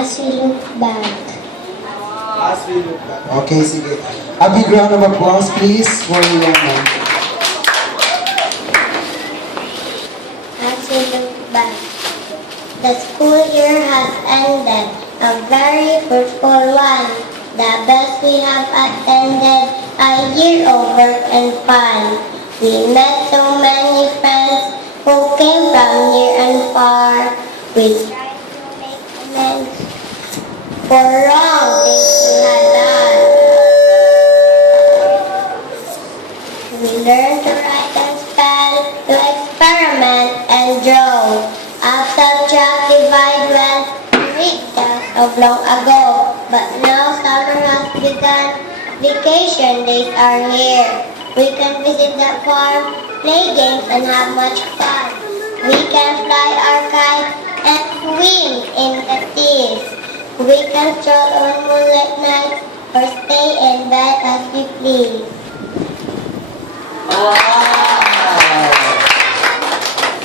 As we look back. As we look back. Okay, sige. A big round of applause, please, for you, ma'am. As we look back. The school year has ended, a very fruitful one. The best we have attended, a year of work and fun. We met so many friends who came from near and far. We tried to make amends for wrong things we had done. We learned to write and spell, to experiment and draw. Subtract, divide, well, read that of long ago. But now summer has begun, vacation days are here. We can visit the farm, play games and have much fun. We can fly our kite and swim in the seas. We can stroll on moonlight nights or stay in bed as we please.